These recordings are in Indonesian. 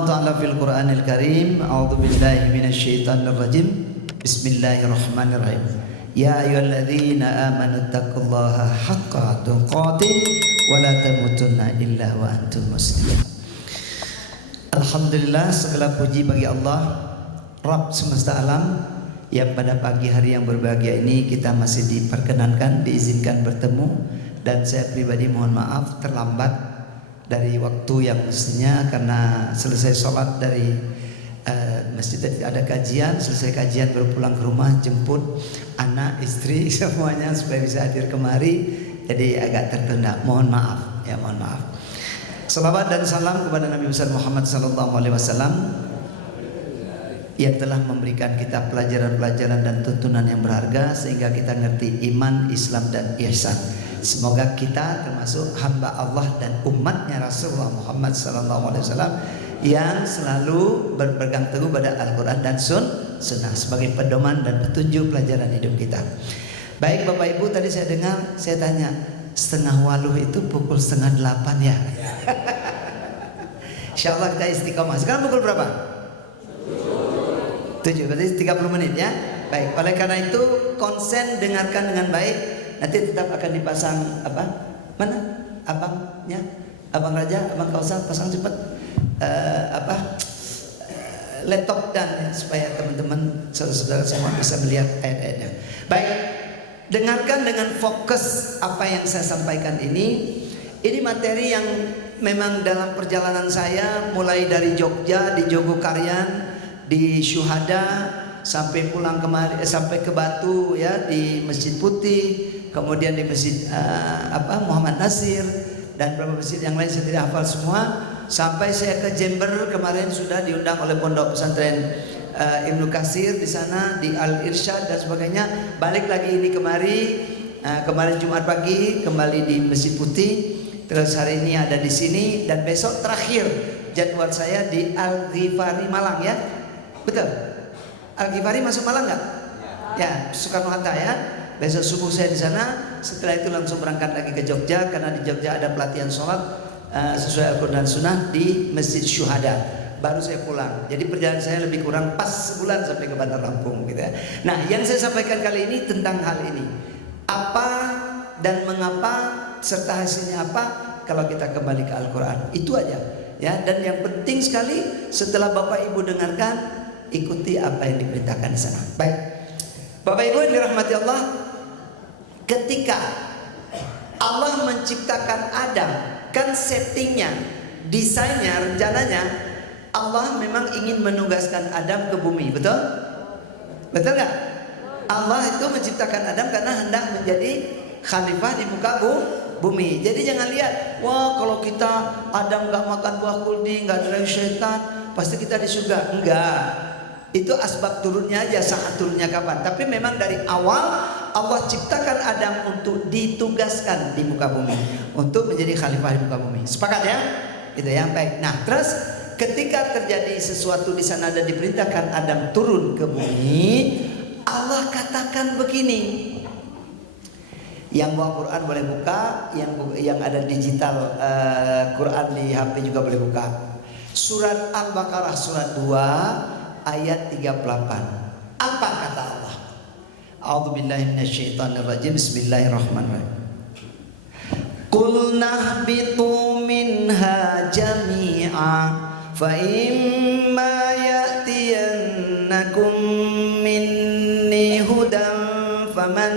Allah Ta'ala fil Quranil Karim. A'udzu billahi minasyaitonir rajim. Bismillahirrahmanirrahim. Ya ayyuhalladzina amanu taqullaha haqqa tuqatih wa la tamutunna illa wa antum muslimun. Alhamdulillah, segala puji bagi Allah Rabb semesta alam, yang pada pagi hari yang berbahagia ini kita masih diperkenankan, diizinkan bertemu. Dan saya pribadi mohon maaf terlambat dari waktu yang mestinya, karena selesai sholat dari masjid tadi ada kajian, selesai kajian baru pulang ke rumah, jemput anak, istri semuanya supaya bisa hadir kemari, jadi agak tertunda. Mohon maaf ya, mohon maaf. Salawat dan salam kepada Nabi besar Muhammad sallallahu alaihi wasallam yang telah memberikan kita pelajaran-pelajaran dan tuntunan yang berharga sehingga kita ngerti iman, Islam dan ihsan. Semoga kita termasuk hamba Allah dan umatnya Rasulullah Muhammad SAW yang selalu berpegang teguh pada Al-Quran dan Sunnah sebagai pedoman dan petunjuk pelajaran hidup kita. Baik Bapak Ibu, tadi saya dengar, saya tanya, 7:30 itu pukul 7:30 ya? Insya Allah kita istiqomah. Sekarang pukul berapa? 7, berarti 30 menit ya. Baik, oleh karena itu konsen, dengarkan dengan baik. Nanti tetap akan dipasang apa? Mana? Abangnya? Abang Raja, Abang Kausar, pasang cepat laptop dan supaya teman-teman saudara-saudara semua bisa melihat ayat-ayatnya. Baik, dengarkan dengan fokus apa yang saya sampaikan ini. Ini materi yang memang dalam perjalanan saya mulai dari Jogja, di Jogokarian, di Syuhada, sampai pulang kemari, sampai ke Batu ya, di Masjid Putih, kemudian di Masjid Muhammad Nasir dan beberapa masjid yang lain saya tidak hafal semua, sampai saya ke Jember kemarin sudah diundang oleh Pondok Pesantren Ibnu Katsir di sana, di Al Irsyad dan sebagainya. Balik lagi ini kemari, kemarin Jumat pagi kembali di Masjid Putih, terus hari ini ada di sini, dan besok terakhir jadwal saya di Al Ghifari Malang ya, betul? Al Ghifari masuk Malang nggak? Ya, Soekarno Hatta ya. Besok subuh saya di sana. Setelah itu langsung berangkat lagi ke Jogja, karena di Jogja ada pelatihan sholat sesuai Al-Quran dan Sunnah di Masjid Syuhada. Baru saya pulang. Jadi perjalanan saya lebih kurang pas sebulan sampai ke Bandar Lampung gitu ya. Nah, yang saya sampaikan kali ini tentang hal ini. Apa dan mengapa serta hasilnya apa kalau kita kembali ke Al-Quran. Itu aja ya. Dan yang penting sekali setelah Bapak Ibu dengarkan, ikuti apa yang diperintahkan di sana. Baik, Bapak Ibu yang dirahmati Allah, ketika Allah menciptakan Adam, kan settingnya, desainnya, rencananya Allah memang ingin menugaskan Adam ke bumi, betul? Betul nggak? Allah itu menciptakan Adam karena hendak menjadi khalifah di muka bumi. Jadi jangan lihat, wah kalau kita Adam nggak makan buah kuldi, nggak ada syaitan, pasti kita di surga. Enggak. Itu asbab turunnya aja, saat turunnya kapan. Tapi memang dari awal Allah ciptakan Adam untuk ditugaskan di muka bumi, untuk menjadi khalifah di muka bumi. Sepakat ya? Itu yang baik. Nah, terus ketika terjadi sesuatu di sana dan diperintahkan Adam turun ke bumi, Allah katakan begini. Yang bawa Quran boleh buka, yang ada digital Quran di HP juga boleh buka. Surat Al-Baqarah surat 2 ayat 38. Apa kata Allah? A'udzubillahi minasyaitonirrajim. Bismillahirrahmanirrahim. Qul nahbitu minha jami'a fa imma ya'tiyannakum minni hudan faman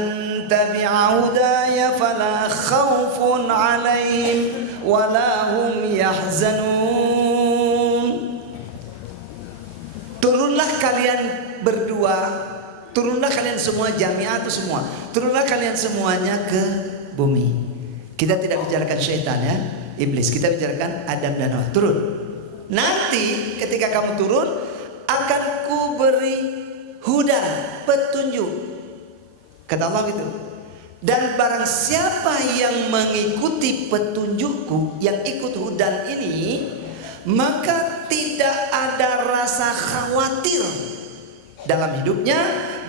tabi'a hudaya fala khaufun 'alaihim wala hum yahzanun. Turunlah kalian berdua, turunlah kalian semua, jami'ah itu semua, turunlah kalian semuanya ke bumi. Kita tidak bicarakan syaitan ya, iblis, kita bicarakan Adam dan Hawa. Turun. Nanti ketika kamu turun, akan ku beri huda, petunjuk. Kata Allah gitu. Dan barang siapa yang mengikuti petunjukku, yang ikut hudan ini, maka tidak ada rasa khawatir dalam hidupnya,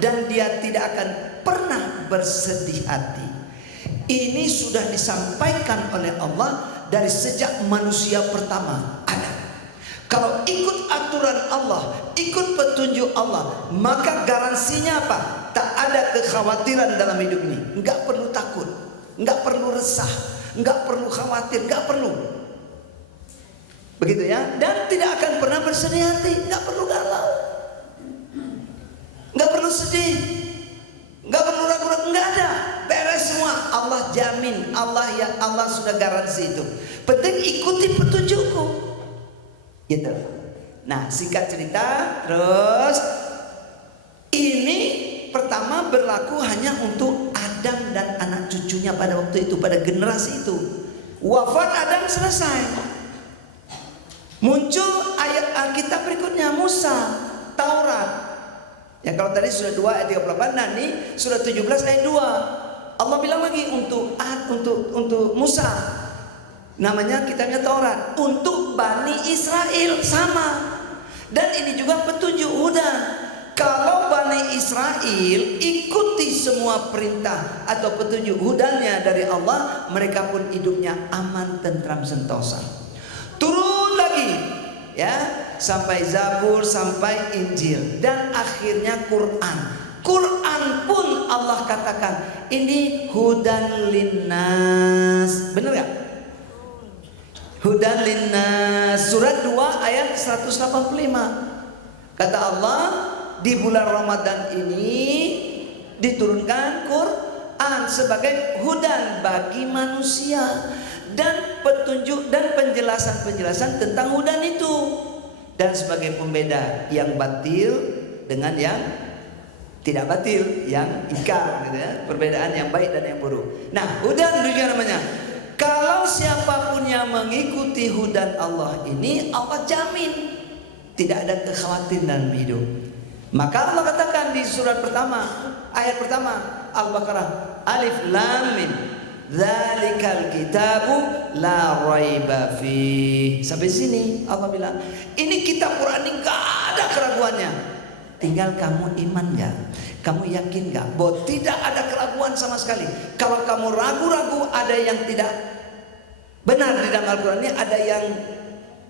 dan dia tidak akan pernah bersedih hati. Ini sudah disampaikan oleh Allah dari sejak manusia pertama Adam. Kalau ikut aturan Allah, ikut petunjuk Allah, maka garansinya apa? Tak ada kekhawatiran dalam hidup ini. Enggak perlu takut, enggak perlu resah, enggak perlu khawatir, enggak perlu. Begitu ya. Dan tidak akan pernah bersedih hati, enggak perlu galau, enggak perlu sedih, enggak perlu ragu-ragu, enggak ada. Beres semua. Allah jamin, Allah sudah garansi itu. Penting ikuti petunjukku. Gitu. Nah, singkat cerita, terus ini pertama berlaku hanya untuk Adam dan anak cucunya pada waktu itu, pada generasi itu. Wafat Adam selesai. Muncul ayat Alkitab berikutnya, Musa, Taurat. Ya kalau tadi sudah 2 ayat 38, nah ini sudah 17 ayat 2. Allah bilang lagi untuk Musa, namanya kitabnya Taurat, untuk Bani Israel sama. Dan ini juga petunjuk hudan. Kalau Bani Israel ikuti semua perintah atau petunjuk hudannya dari Allah, mereka pun hidupnya aman, tentram, sentosa. Turun lagi ya, sampai Zabur, sampai Injil, dan akhirnya Quran. Quran pun Allah katakan ini hudan linnas. Benar gak? Hudan linnas. Surat 2 ayat 185. Kata Allah, di bulan Ramadan ini diturunkan Quran sebagai hudan bagi manusia, dan petunjuk dan penjelasan-penjelasan tentang hudan itu, dan sebagai pembeda yang batil dengan yang tidak batil, yang ikar gitu ya, perbedaan yang baik dan yang buruk. Nah, hudan juga namanya. Kalau siapapun yang mengikuti hudan Allah ini, Allah jamin tidak ada kekhawatiran dalam hidup. Maka Allah katakan di surat pertama, ayat pertama Al-Baqarah, Alif Lam Mim, Dzalikal kitabu la raiba fi. Sampai sini Allah bilang, ini kitab Quran ini gak ada keraguannya. Tinggal kamu iman gak? Kamu yakin gak bahwa tidak ada keraguan sama sekali? Kalau kamu ragu-ragu, ada yang tidak benar di dalam Al-Quran ini, ada yang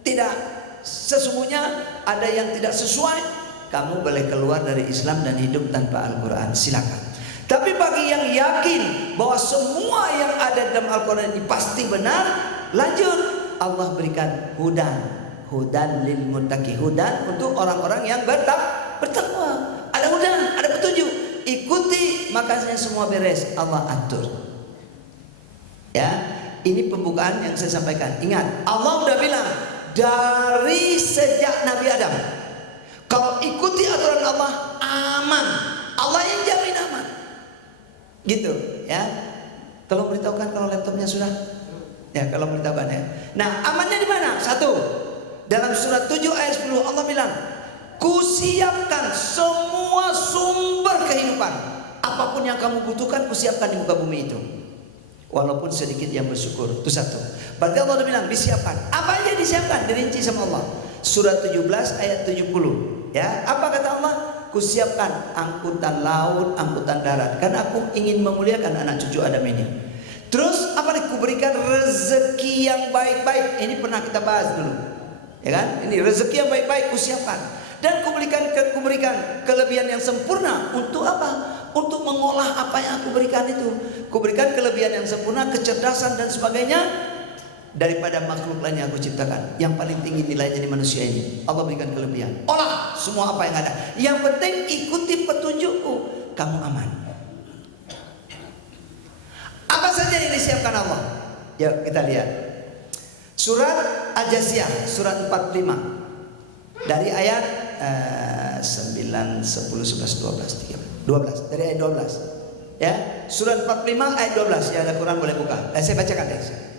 tidak sesungguhnya, ada yang tidak sesuai, kamu boleh keluar dari Islam dan hidup tanpa Al-Quran, silakan. Tapi bagi yang yakin bahwa semua yang ada dalam Al-Quran ini pasti benar, lanjut, Allah berikan hudan lil muttaqin, hudan untuk orang-orang yang bertakwa. Ada hudan, ada petunjuk, ikuti, makanya semua beres, Allah atur. Ya, ini pembukaan yang saya sampaikan. Ingat, Allah udah bilang dari sejak Nabi Adam, kalau ikuti aturan Allah aman, Allah yang jamin aman. Gitu ya. Tolong beritahukan kalau laptopnya sudah. Ya, kalau beritahukan ya. Nah, amannya di mana? Satu, dalam surat 7 ayat 10 Allah bilang, kusiapkan semua sumber kehidupan. Apapun yang kamu butuhkan, kusiapkan di muka bumi itu. Walaupun sedikit yang bersyukur. Itu satu. Berarti Allah sudah bilang disiapkan. Apa aja disiapkan? Dirinci sama Allah. Surat 17 ayat 70. Ya, apa kata Allah? Kusiapkan angkutan laut, angkutan darat, karena aku ingin memuliakan anak cucu Adam ini. Terus apa nih? Kuberikan rezeki yang baik-baik. Ini pernah kita bahas dulu, ya kan? Ini rezeki yang baik-baik kusiapkan, dan kuberikan kelebihan yang sempurna. Untuk apa? Untuk mengolah apa yang aku berikan itu. Kuberikan kelebihan yang sempurna, kecerdasan dan sebagainya, daripada makhluk lain yang aku ciptakan. Yang paling tinggi nilainya di manusia ini, Allah berikan kelebihan. Olah semua apa yang ada. Yang penting ikuti petunjukku, kamu aman. Apa saja yang disiapkan Allah? Yuk kita lihat. Surat Al-Jasiyah, surat 45. Dari ayat 9, 10, 11, 12. Dari ayat 12. Ya, surat 45 ayat 12. Ya, ada Quran boleh buka. Saya bacakan deh.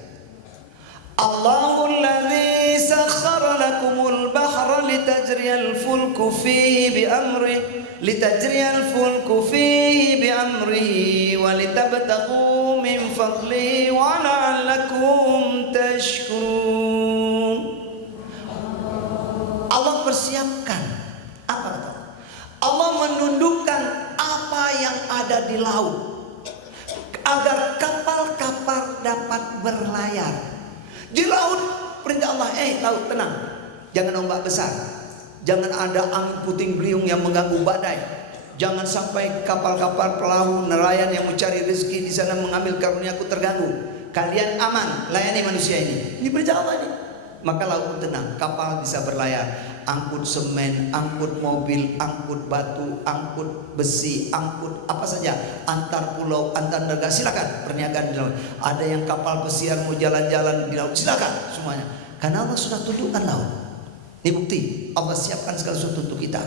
Allahul ladzi sakhkhara lakumul bahra litajriyal fulku fihi bi amrihi wa litabtaghu min fadlihi wa la'allakum tashkurun. Allah persiapkan apa? Allah menundukkan apa yang ada di laut agar kapal-kapal dapat berlayar. Di laut perintah Allah, laut tenang, jangan ombak besar, Jangan ada angin puting beliung yang mengganggu badai. Jangan sampai kapal-kapal perahu nelayan yang mencari rezeki di sana mengambil karunia-Ku terganggu. Kalian aman, layani manusia ini. Ini berjalan ini. Maka laut pun tenang, kapal bisa berlayar. Angkut semen, angkut mobil, angkut batu, angkut besi, angkut apa saja, antar pulau, antar negara, silakan perniagaan di laut. Ada yang kapal pesiar mau jalan-jalan di laut, silakan semuanya. Karena Allah sudah tunjukkan laut. Ini bukti Allah siapkan segala sesuatu untuk kita.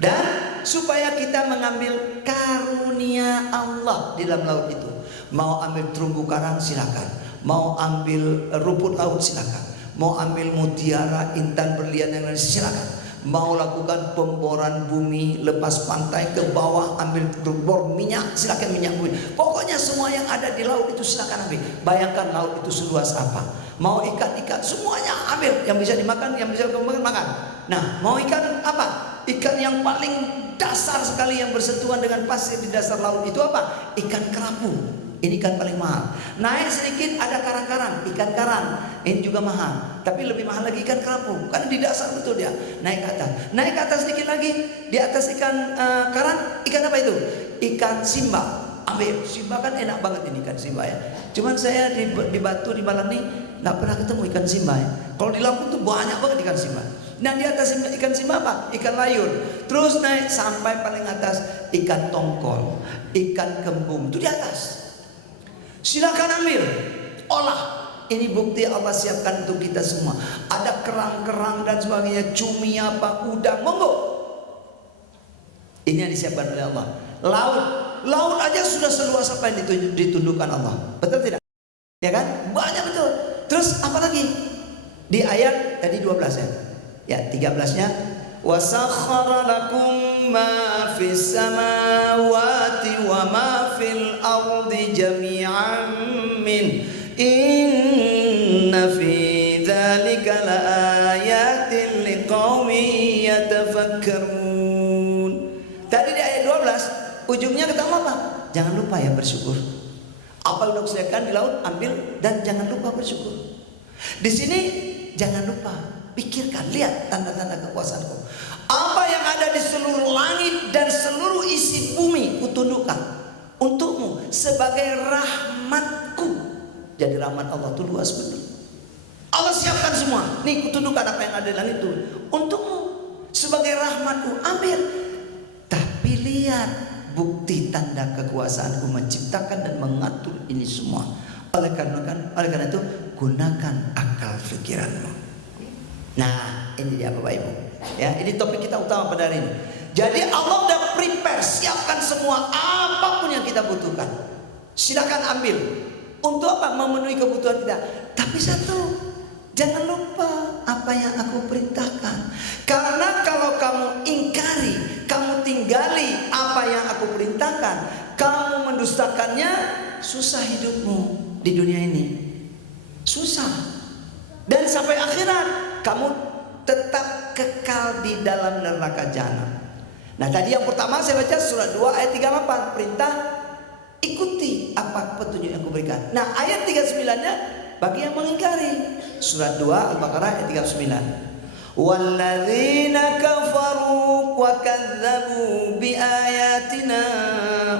Dan supaya kita mengambil karunia Allah di dalam laut itu. Mau ambil terumbu karang silakan, mau ambil rumput laut silakan, mau ambil mutiara, intan, berlian yang lain silakan. Mau lakukan pemboran bumi, lepas pantai ke bawah, ambil bor minyak, silakan minyak bumi. Pokoknya semua yang ada di laut itu silakan ambil. Bayangkan laut itu seluas apa. Mau ikan-ikan semuanya ambil, yang bisa dimakan, yang bisa dikembangkan makan. Nah, mau ikan apa? Ikan yang paling dasar sekali yang bersentuhan dengan pasir di dasar laut itu apa? Ikan kerapu. Ini ikan paling mahal. Naik sedikit ada karang-karang, ikan karang. Ini juga mahal. Tapi lebih mahal lagi ikan kerapu. Karena di dasar betul dia. Naik ke atas. Naik ke atas sedikit lagi. Di atas ikan karang, ikan apa itu? Ikan simba. Ambil. Simba kan enak banget ini ikan simba ya. Cuman saya di Batu, di Malang nih nggak pernah ketemu ikan simba ya. Kalau di Lampung tuh banyak banget ikan simba. Nah di atas ikan simba apa? Ikan layur. Terus naik sampai paling atas ikan tongkol, ikan kembung. Itu di atas. Silakan ambil, olah. Ini bukti Allah siapkan untuk kita semua. Ada kerang-kerang dan sebagainya, cumi apa, udang, monggo. Ini yang disiapkan oleh Allah. Laut aja sudah seluas apa yang ditundukkan Allah. Betul tidak? Ya kan? Banyak betul. Terus apa lagi? Di ayat tadi 12 ya. Ya, 13-nya wasakhkhara lakum ma fis samawati wa ma fil ardi jami'an min inna fi dzalika laayatin liqaumin yatafakkarun. Tadi di ayat 12 ujungnya kata Allah apa? Jangan lupa ya bersyukur. Apa yang disediakan di laut ambil dan jangan lupa bersyukur. Di sini jangan lupa pikirkan, lihat tanda-tanda kekuasaanku. Apa yang ada di seluruh langit dan seluruh isi bumi kutundukkan untukmu sebagai rahmatku. Jadi rahmat Allah itu luas benar. Allah siapkan semua. Nih kutundukkan apa yang ada di langit itu untukmu sebagai rahmatku. Ambil. Tapi lihat bukti tanda kekuasaanku menciptakan dan mengatur ini semua. Oleh karena itu gunakan akal pikiranmu. Nah, ini dia Bapak Ibu. Ya, ini topik kita utama pada hari ini. Jadi Allah udah prepare, siapkan semua apapun yang kita butuhkan. Silakan ambil. Untuk apa? Memenuhi kebutuhan kita. Tapi satu, jangan lupa apa yang aku perintahkan. Karena kalau kamu ingkari, kamu tinggali apa yang aku perintahkan, kamu mendustakannya, susah hidupmu di dunia ini. Susah. Dan sampai akhirat kamu tetap kekal di dalam neraka jahanam. Nah tadi yang pertama saya baca surat 2 ayat 38. Perintah ikuti apa petunjuk yang kuberikan. Nah ayat 39-nya bagi yang mengingkari. Surat 2 Al-Baqarah ayat 39. Walladzina kafaru wa kadzabu bi ayatina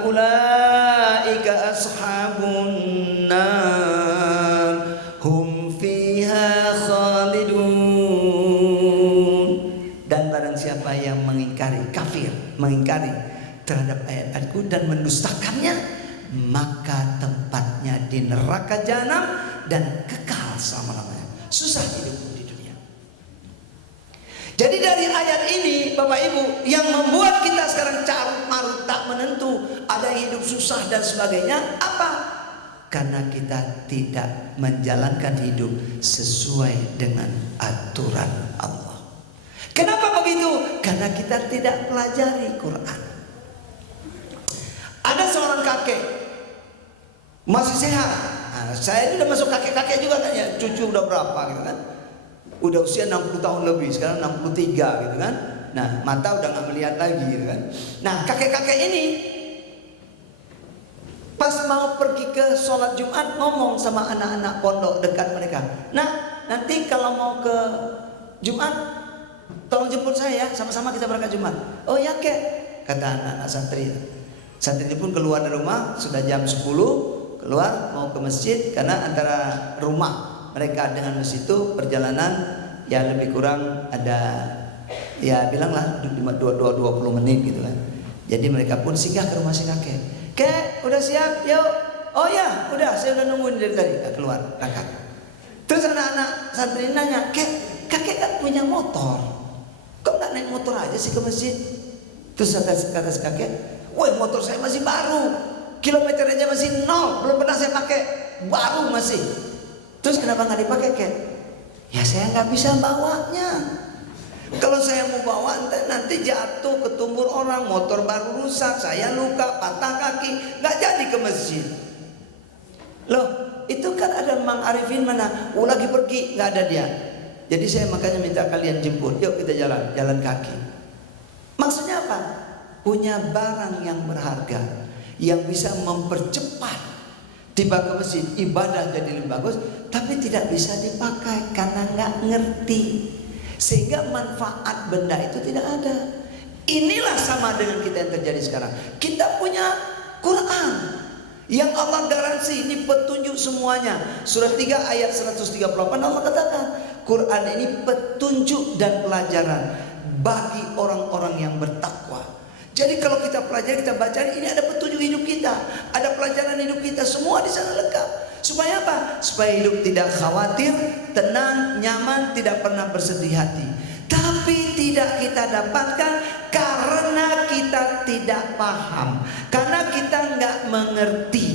ulaika ashabun nar hum fiha khalidun. Dan barang siapa yang mengingkari, kafir, mengingkari terhadap ayat-ayatku dan mendustakannya, maka tempatnya di neraka jahanam dan kekal selama-lamanya. Susah hidup di dunia. Jadi dari ayat ini Bapak Ibu, yang membuat kita sekarang carut marut tak menentu, ada hidup susah dan sebagainya, apa? Karena kita tidak menjalankan hidup sesuai dengan aturan Allah. Kenapa begitu? Karena kita tidak pelajari Quran. Ada seorang kakek masih sehat. Nah, saya ini udah masuk kakek-kakek juga kan ya, cucu udah berapa gitu kan. Udah usia 60 tahun lebih, sekarang 63 gitu kan. Nah, mata udah nggak melihat lagi gitu kan. Nah, kakek-kakek ini pas mau pergi ke sholat Jumat ngomong sama anak-anak pondok dekat mereka. Nah, nanti kalau mau ke Jumat tolong jemput saya ya, sama-sama kita berangkat Jumat. Oh ya kek, kata anak-anak santri. Santri ini pun keluar dari rumah, sudah jam 10, keluar mau ke masjid, karena antara rumah mereka dengan masjid itu perjalanan ya lebih kurang ada, ya bilanglah 20 menit gitu kan. Jadi mereka pun singgah ke rumah si kakek. Kek, udah siap? Yuk. Oh ya, udah, saya udah nungguin dari tadi. Keluar, berangkat. Terus anak-anak santri nanya, kakek kan punya motor, kok nggak naik motor aja sih ke masjid? Terus kata si kakek, woi motor saya masih baru, kilometernya masih 0, belum pernah saya pakai, baru masih. Terus kenapa nggak dipakai kek? Ya saya nggak bisa bawanya. Kalau saya mau bawa nanti jatuh ketumbur orang, motor baru rusak, saya luka, patah kaki, nggak jadi ke masjid. Loh, itu kan ada Mang Arifin mana? Lagi pergi, nggak ada dia. Jadi saya makanya minta kalian jemput. Yuk kita jalan kaki. Maksudnya apa? Punya barang yang berharga, yang bisa mempercepat tiba ke masjid, ibadah jadi lebih bagus, tapi tidak bisa dipakai karena nggak ngerti. Sehingga manfaat benda itu tidak ada. Inilah sama dengan kita yang terjadi sekarang. Kita punya Quran yang Allah garansi ini petunjuk semuanya. Surah 3 ayat 138 Allah katakan, Quran ini petunjuk dan pelajaran bagi orang-orang yang bertakwa. Jadi kalau kita pelajari, kita baca, ini ada petunjuk hidup kita, ada pelajaran hidup kita, semua di sana lengkap. Supaya apa? Supaya hidup tidak khawatir, tenang, nyaman, tidak pernah bersedih hati. Tapi tidak kita dapatkan karena kita tidak paham, karena kita nggak mengerti.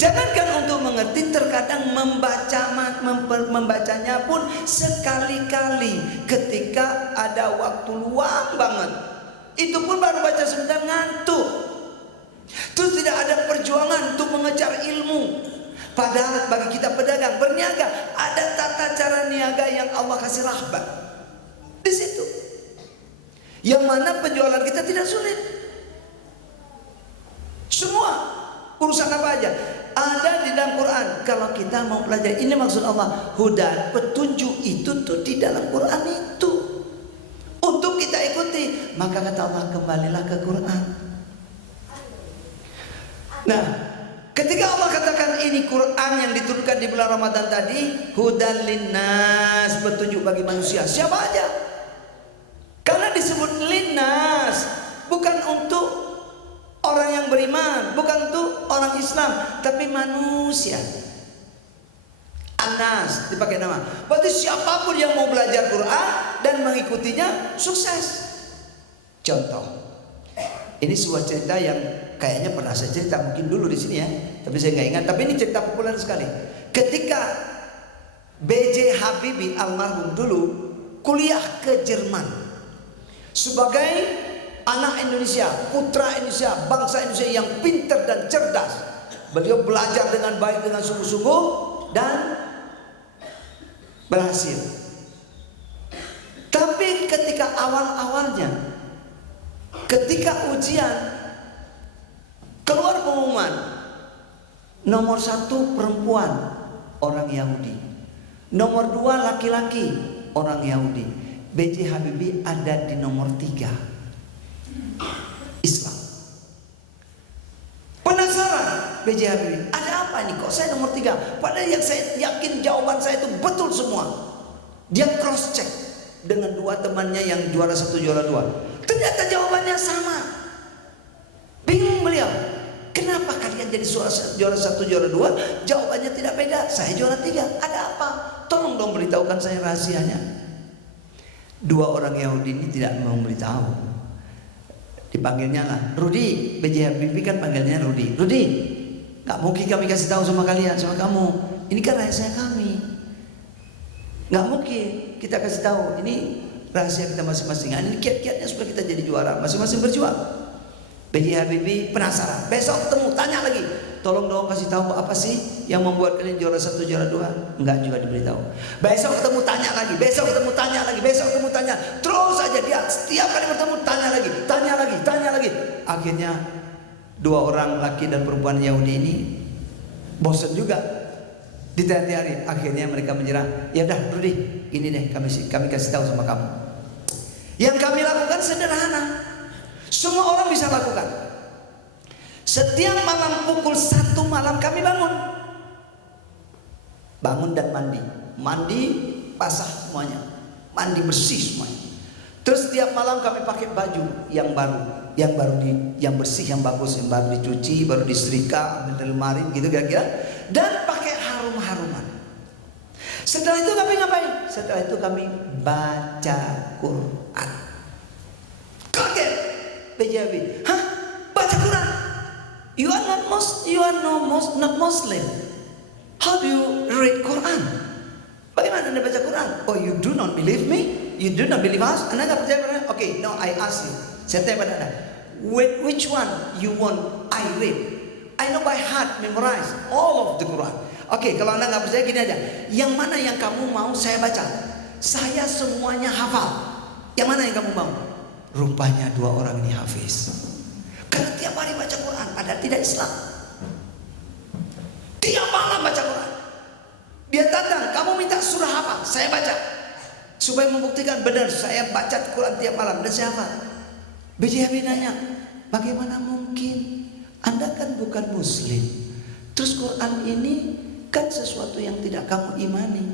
Jangankan untuk mengerti, terkadang membacanya pun sekali-kali ketika ada waktu luang banget. Itu pun baru baca sebentar ngantuk. Terus tidak ada perjuangan untuk mengejar ilmu. Padahal bagi kita pedagang berniaga ada tata cara niaga yang Allah kasih rahmat di situ. Yang mana penjualan kita tidak sulit. Semua urusan apa aja ada di dalam Quran. Kalau kita mau pelajari, ini maksud Allah, hudan, petunjuk itu tuh di dalam Quran itu. Untuk kita ikuti, maka kata Allah, kembalilah ke Quran. Nah, ketika Allah katakan ini Quran yang diturunkan di bulan Ramadan tadi, hudan linnas, petunjuk bagi manusia, siapa aja? Karena disebut linnas, bukan untuk orang yang beriman, bukan untuk orang Islam, tapi manusia. Anas dipakai nama. Berarti siapapun yang mau belajar Quran dan mengikutinya sukses. Contoh, ini sebuah cerita yang kayaknya pernah saya cerita mungkin dulu di sini ya, tapi saya nggak ingat. Tapi ini cerita populer sekali. Ketika B.J. Habibie almarhum dulu kuliah ke Jerman sebagai anak Indonesia, putra Indonesia, bangsa Indonesia yang pintar dan cerdas. Beliau belajar dengan baik, dengan sungguh-sungguh, dan berhasil. Tapi ketika awal-awalnya, ketika ujian, keluar pengumuman nomor 1 perempuan orang Yahudi, nomor 2 laki-laki orang Yahudi. B.J. Habibie ada di nomor 3, Islam. Penasaran B.J. Habibie, ada apa ini kok saya nomor 3? Padahal yang saya yakin jawaban saya itu betul semua. Dia cross check dengan 2 temannya yang juara 1 juara 2. Ternyata jawabannya sama. Bingung beliau, kenapa kalian jadi juara 1 juara 2? Jawabannya tidak beda. Saya juara 3. Ada apa? Tolong dong beritahukan saya rahasianya. 2 orang Yahudi ini tidak mau beritahu. Dipanggilnya lah, Rudi. B.J. Habibie kan panggilnya Rudi. Rudi, nggak mungkin kami kasih tahu sama kalian, sama kamu. Ini kan rahasia kami. Nggak mungkin kita kasih tahu. Ini rahasia kita masing-masing. Ini kiat-kiatnya supaya kita jadi juara. Masing-masing berjuang. B.J. Habibie penasaran. Besok ketemu, tanya lagi. Tolong dong kasih tahu apa sih yang membuat kalian juara 1 juara 2? Enggak juga diberitahu. Besok ketemu, tanya lagi. Besok ketemu, tanya lagi. Besok ketemu, tanya. Terus aja dia setiap kali bertemu tanya lagi, tanya lagi, tanya lagi. Akhirnya 2 orang laki dan perempuan Yahudi ini bosan juga. Di tengah hari akhirnya mereka menyerah. Ya udah Rudi, ini deh kami kasih tahu sama kamu. Yang kami lakukan sederhana. Semua orang bisa lakukan. Setiap malam pukul 1 malam kami bangun. Bangun dan mandi. Mandi basah semuanya. Mandi bersih semuanya. Terus setiap malam kami pakai baju yang baru, yang bersih, yang bagus, yang baru dicuci, baru disetrika, ambil dari lemari gitu kira-kira. Dan pakai harum-haruman. Setelah itu kami ngapain? Setelah itu kami baca Quran. Kaget PJB. Hah? Baca Quran? You are not Muslim. How do you read Quran? Bagaimana Anda baca Quran? Oh, you do not believe me? You do not believe us? Anda tak percaya pada? Okay, now I ask you. Saya tanya pada Anda. Which one you want I read? I know by heart, memorize all of the Quran. Oke, kalau Anda nggak percaya gini aja. Yang mana yang kamu mau saya baca? Saya semuanya hafal. Yang mana yang kamu mau? Rupanya 2 orang ini hafiz. Karena tiap hari baca Quran, padahal tidak Islam. Tiap malam baca Quran. Dia datang, kamu minta surah apa? Saya baca. Supaya membuktikan benar saya baca Quran tiap malam dan saya hafal. BJHB nanya, bagaimana mungkin? Anda kan bukan Muslim. Terus Quran ini kan sesuatu yang tidak kamu imani.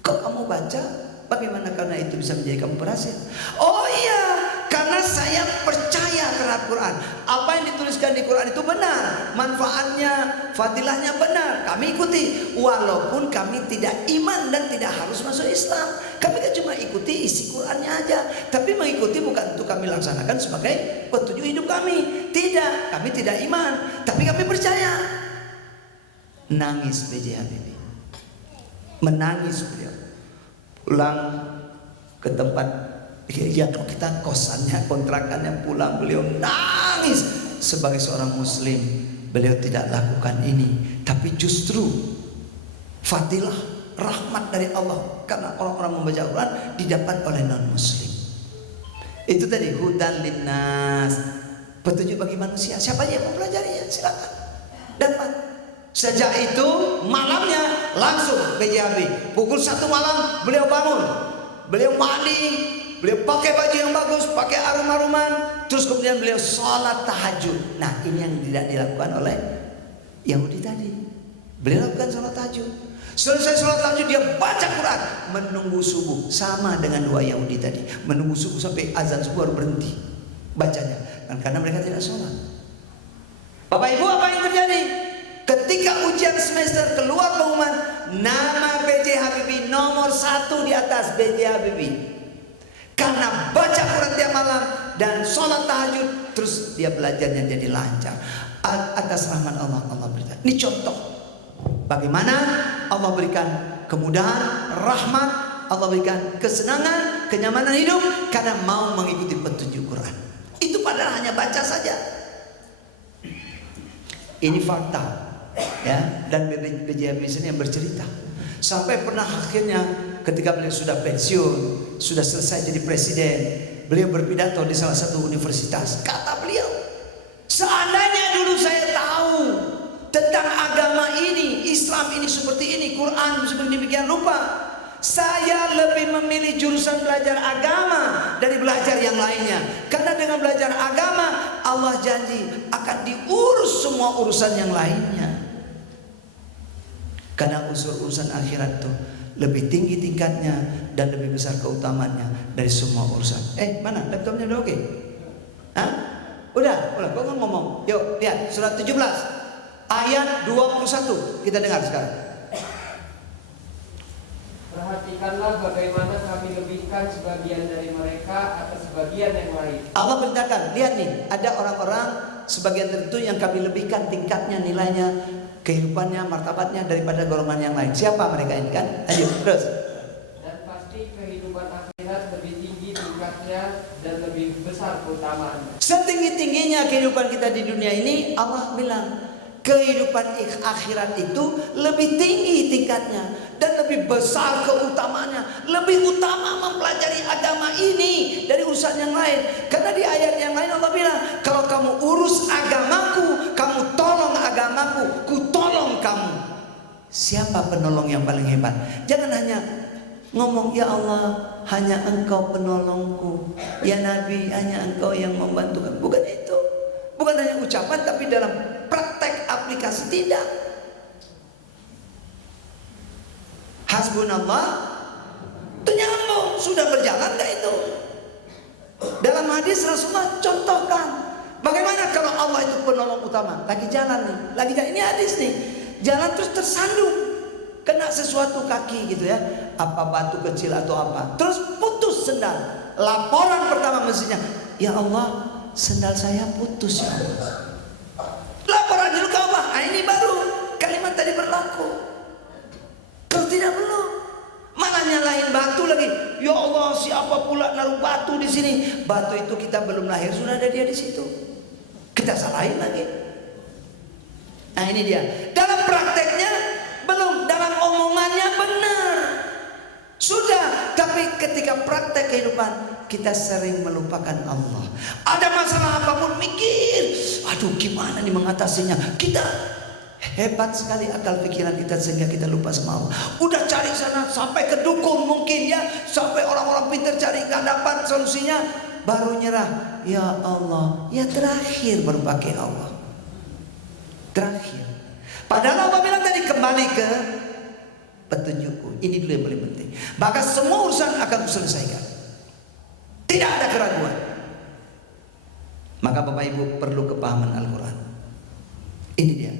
Kok kamu baca? Bagaimana karena itu bisa menjadi kamu berhasil? Oh iya, karena saya percaya terhadap Quran. Apa yang dituliskan di Quran itu benar, manfaatnya, fadilahnya benar. Kami ikuti, walaupun kami tidak iman dan tidak harus masuk Islam. Kami kan cuma ikuti isi Qurannya aja. Tapi mengikuti bukan untuk kami laksanakan sebagai petunjuk hidup kami. Tidak, kami tidak iman, tapi kami percaya. Nangis B.J. Habibie, menangis beliau. Pulang ke tempat ya kita kosannya, kontrakannya, pulang beliau nangis. Sebagai seorang Muslim, beliau tidak lakukan ini, tapi justru fadilah, rahmat dari Allah. Karena orang-orang membaca Quran didapat oleh non-Muslim. Itu tadi hudan linnas, petunjuk bagi manusia. Siapa yang mau pelajarinya silakan dapat. Sejak itu malamnya langsung PJHB pukul 1 malam beliau bangun, beliau mandi, beliau pakai baju yang bagus, pakai arum-aruman, terus kemudian beliau sholat tahajud. Nah ini yang tidak dilakukan oleh Yahudi tadi. Beliau lakukan sholat tahajud. Selesai sholat tahajud dia baca Quran, menunggu subuh, sama dengan 2 Yahudi tadi, menunggu subuh sampai azan subuh baru berhenti bacanya, karena mereka tidak sholat. Bapak Ibu, apa yang terjadi? Ketika ujian semester keluar pengumuman, nama B.J. Habibie nomor 1 di atas B.J. Habibie. Karena baca Quran tiap malam dan sholat tahajud, terus dia belajarnya jadi lancar. Atas rahmat Allah, Allah berikan. Ini contoh bagaimana Allah berikan kemudahan, rahmat, Allah berikan kesenangan, kenyamanan hidup karena mau mengikuti petunjuk Quran. Itu padahal hanya baca saja. Ini fakta, ya. Dan B.J. Habibie sendiri yang bercerita sampai pernah akhirnya ketika beliau sudah pensiun, sudah selesai jadi presiden, beliau berpidato di salah satu universitas. Kata beliau, seandainya dulu saya tahu tentang agama ini, Islam ini seperti ini, Quran seperti demikian rupa, saya lebih memilih jurusan belajar agama dari belajar yang lainnya. Karena dengan belajar agama, Allah janji akan diurus semua urusan yang lainnya. Karena urusan akhirat itu lebih tinggi tingkatnya dan lebih besar keutamaannya dari semua urusan. Mana laptopnya udah oke? Hah? Udah, kok nggak ngomong? Yuk lihat surat 17 ayat 21 kita dengar sekarang. Perhatikanlah bagaimana kami lebihkan sebagian dari mereka atas sebagian yang lain. Allah beritakan, lihat nih, ada orang-orang sebagian tertentu yang kami lebihkan tingkatnya, nilainya, kehidupannya, martabatnya daripada golongan yang lain. Siapa mereka ini kan? Ayo terus. Dan pasti kehidupan akhirat lebih tinggi tingkatnya dan lebih besar keutamaannya. Setinggi-tingginya kehidupan kita di dunia ini, Allah bilang kehidupan akhirat itu lebih tinggi tingkatnya dan lebih besar keutamaannya. Lebih utama mempelajari agama ini dari urusan yang lain. Karena di ayat yang lain Allah bilang, kalau kamu urus agamaku, kamu tolong agamaku, ku tolong kamu. Siapa penolong yang paling hebat? Jangan hanya ngomong, ya Allah, hanya Engkau penolongku. Ya Nabi, hanya Engkau yang membantukan. Bukan itu. Bukan hanya ucapan, tapi dalam praktek aplikasi tidak. Hasbunallah, itu nyambung. Sudah berjalan gak itu? Dalam hadis Rasulullah contohkan, bagaimana kalau Allah itu penolong utama. Lagi jalan nih, lagi jalan, ini hadis nih. Jalan terus tersandung, kena sesuatu kaki gitu ya, apa batu kecil atau apa, terus putus sendal. Laporan pertama mestinya, ya Allah, sendal saya putus ya Allah. Laporan dulu ke Allah. Nah, ini baru kalimat tadi berlaku. Kalau tidak belum, malah nyalahin batu lagi. Ya Allah, siapa pula naruh batu di sini? Batu itu kita belum lahir sudah ada dia di situ. Kita salahin lagi. Nah ini dia. Dalam prakteknya belum, dalam omongannya benar. Sudah, tapi ketika praktek kehidupan kita sering melupakan Allah. Ada masalah apapun mikir, aduh gimana nih mengatasinya. Kita hebat sekali akal pikiran kita sehingga kita lupa sama Allah. Udah cari sana sampai ke dukun mungkin ya, sampai orang-orang pintar cari nggak dapat solusinya, baru nyerah. Ya Allah, ya terakhir baru pakai Allah. Terakhir. Padahal Allah bilang tadi kembali ke petunjukku. Ini dulu yang paling penting. Maka semua urusan akan kuselesaikan. Tidak ada keraguan. Maka Bapak Ibu perlu kepahaman Al-Quran. Ini dia.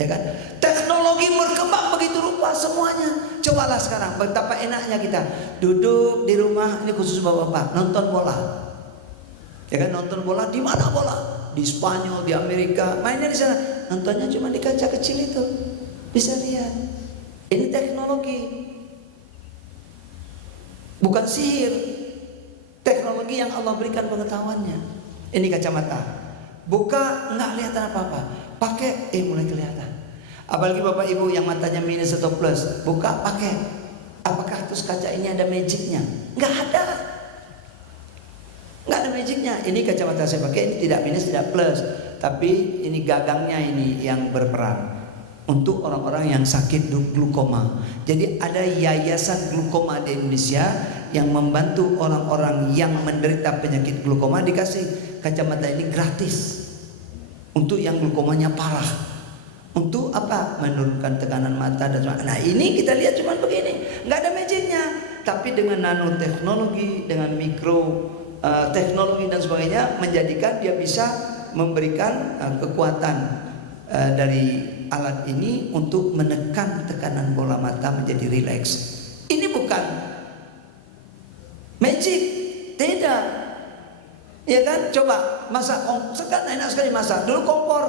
Ya kan? Teknologi berkembang begitu rupa semuanya. Cobalah sekarang betapa enaknya kita duduk di rumah, ini khusus Bapak-bapak, nonton bola. Ya kan, nonton bola di mana bola? Di Spanyol, di Amerika, mainnya di sana. Nontonnya cuma di kaca kecil itu. Bisa lihat. Ini teknologi. Bukan sihir. Teknologi yang Allah berikan pengetahuannya. Ini kacamata. Buka nggak kelihatan apa-apa. Pakai, mulai kelihatan. Apalagi Bapak Ibu yang matanya minus atau plus, buka, pakai. Apakah terus kaca ini ada magicnya? Nggak ada. Nggak ada magicnya. Ini kacamata saya pakai, ini tidak minus, tidak plus, tapi ini gagangnya ini yang berperan untuk orang-orang yang sakit glukoma. Jadi ada yayasan glukoma di Indonesia yang membantu orang-orang yang menderita penyakit glukoma, dikasih kacamata ini gratis untuk yang glukomanya parah. Untuk apa? Menurunkan tekanan mata dan sebagainya. Nah ini kita lihat cuma begini, nggak ada magicnya. Tapi dengan nanoteknologi, dengan mikro teknologi dan sebagainya, menjadikan dia bisa memberikan kekuatan dari alat ini untuk menekan tekanan bola mata menjadi rileks. Ini bukan magic, tidak. Ya kan? Coba masak, sekarang enak sekali masak. Dulu kompor,